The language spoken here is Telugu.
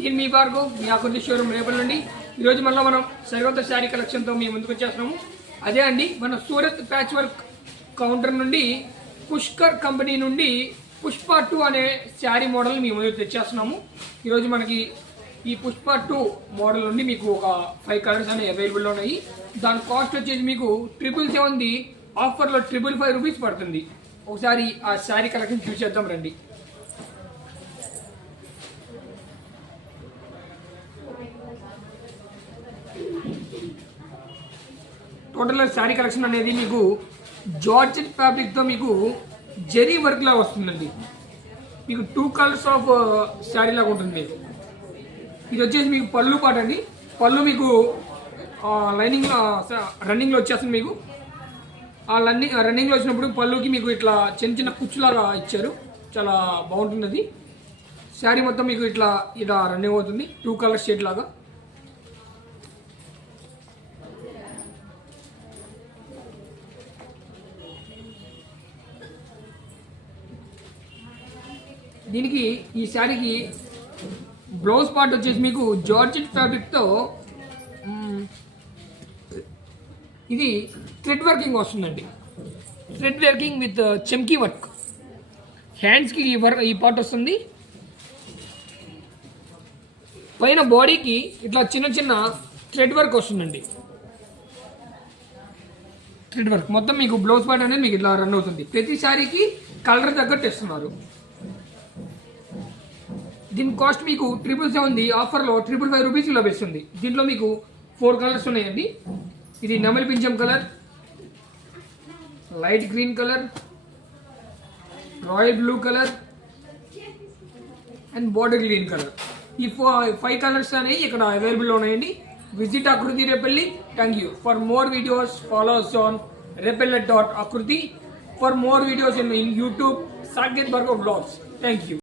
నేను మీ భార్గవ్, మీ ఆకృతి షోరూమ్ రేపటి నుండి. ఈరోజు మనం సరికొత్త శారీ కలెక్షన్తో మీ ముందుకు వచ్చేస్తున్నాము. అదే అండి, మన సూరత్ ప్యాచ్ వర్క్ కౌంటర్ నుండి పుష్కర్ కంపెనీ నుండి పుష్ప 2 అనే శారీ మోడల్ మీ ముందుకు తెచ్చేస్తున్నాము. ఈరోజు మనకి ఈ పుష్ప 2 మోడల్ నుండి మీకు ఒక 5 కలర్స్ అనేవి అవైలబుల్లో ఉన్నాయి. దాని కాస్ట్ వచ్చేసి మీకు 777 ఆఫర్లో 555 రూపీస్ పడుతుంది. ఒకసారి ఆ శారీ కలెక్షన్ చూసేద్దాం రండి. టోటల్ శారీ కలెక్షన్ అనేది మీకు జార్జెట్ ఫ్యాబ్రిక్తో మీకు జెరీ వర్క్ లాగా వస్తుందండి. మీకు 2 కలర్స్ ఆఫ్ శారీ లాగా ఉంటుంది. మీకు ఇది వచ్చేసి మీకు పళ్ళు పాట అండి. పళ్ళు మీకు లైనింగ్లో రన్నింగ్లో వచ్చేస్తుంది. మీకు ఆ రన్నింగ్లో వచ్చినప్పుడు పళ్ళుకి మీకు ఇట్లా చిన్న చిన్న కుచ్చులాగా ఇచ్చారు. చాలా బాగుంటుంది అది. శారీ మొత్తం మీకు ఇట్లా రన్నింగ్ అవుతుంది 2 కలర్ షేడ్ లాగా. దీనికి ఈ శారీకి బ్లౌజ్ పార్ట్ వచ్చేసి మీకు జార్జెట్ ఫ్యాబ్రిక్తో ఇది థ్రెడ్ వర్కింగ్ వస్తుందండి. థ్రెడ్ వర్కింగ్ విత్ చెమ్కీ వర్క్. హ్యాండ్స్కి ఈ పార్ట్ వస్తుంది. పైన బాడీకి ఇట్లా చిన్న చిన్న థ్రెడ్ వర్క్ వస్తుందండి. థ్రెడ్ వర్క్ మొత్తం మీకు బ్లౌజ్ పార్ట్ అనేది మీకు ఇట్లా రన్ అవుతుంది. ప్రతి శారీకి కలర్ తగ్గట్టు ఇస్తున్నారు. దీని కాస్ట్ మీకు 777 ఆఫర్లో 555 రూపీస్ లభిస్తుంది. దీంట్లో మీకు 4 కలర్స్ ఉన్నాయండి. ఇది నెమలి పింఛం colour, light green colour, royal blue colour and border green colour. ఈ 5 కలర్స్ అనేవి ఇక్కడ అవైలబుల్లో ఉన్నాయండి. Visit Aakruti Repalle. Thank you. For more videos follow us on repelle.akriti. For more videos in YouTube, Saket Bhargav Vlogs. Thank you.